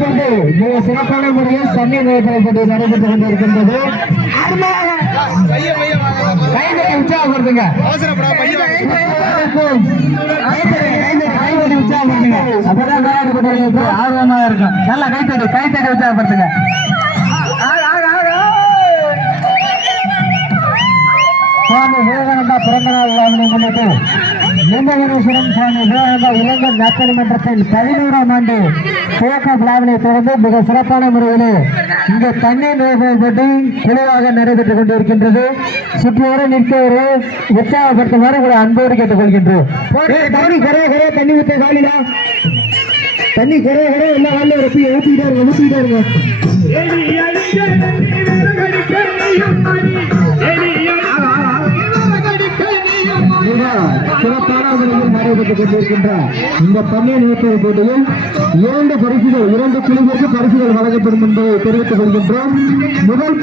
தற்போது மிக சிறப்பான முறையில் தண்ணீர் நிலைப்படை போட்டி நடைபெற்றுக் கொண்டிருக்கின்றது. கைதை உற்சாகப்படுத்துங்க உற்சாகப்படுத்துங்க அப்பதான் விளையாட்டு ஆர்வமா இருக்கும். நல்லா கைத்தடி கைத்தடி உற்சாகப்படுத்துங்க சுவாமி விவேகானந்தா பிறந்தநாள் விழாவினை முன்னிட்டு லிங்ககணேஸ்வரன் சுவாமி விவேகானந்தா இளைஞர் நற்பணி மன்றத்தின் பதினோராம் ஆண்டு துவக்க விழாவினை தொடர்ந்து மிக சிறப்பான முறையிலே இங்கு தண்ணீர் போட்டி குழுவாக நடைபெற்றுக் கொண்டிருக்கின்றது. சுற்றியோடு நிற்கவரை உற்சாகப்படுத்துமாறு உங்களை அன்போடு கேட்டுக்கொள்கின்றோம். தண்ணி. ஊற்ற காலிடா. தண்ணி குறைய குறைய எல்லா ஊற்றி ஊற்றிக்கிட்டே இருங்க ஊற்றிக்கிட்டே இருங்க. நடைபெற்றுக் கொண்டிருக்கின்ற இந்த தண்ணீர் நிறுத்த போட்டியில் இரண்டு பரிசுகள் இரண்டு குழுவிற்கு பரிசுகள் வழங்கப்படும் என்பதை தெரிவித்துக் கொள்கின்றோம். முதல்